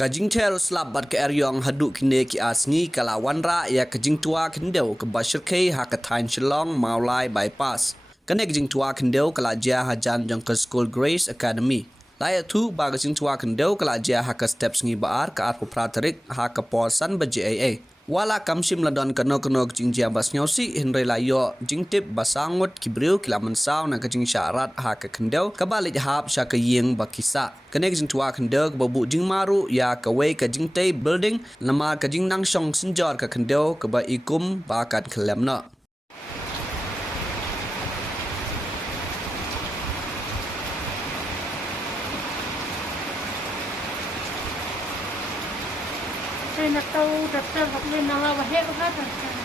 Ka Jingtwa slap bat ke eryong haduk kine ki asngi kala wanra ya ka Jingtwa Khyndew ke Bashirkei ha ka tain Shillong Mawlai bypass. Kene ka Jingtwa Khyndew kala jia hajan jong ke School Grace Academy. Laya tu ba ka Jingtwa Khyndew kala jia ha ka steps ngi baar ka arpu pratarik ha ka polsan ba JAA. Wala kamsim ladon kano jingjia bas nyausi hinre layo jingtip basangut kibriu kilaman saw na kajing syarat ha ka Khyndew kabalik hap sya ka ying bakisa. Kene Jingtwa Khyndew babu Jingmaru ya Kawei ka Jingtei building lama ka jing nang syong senjor ka Khyndew ka ba ikum bakat kelemna. Saya nak tahu daftar hak lain nama wahai apa kata.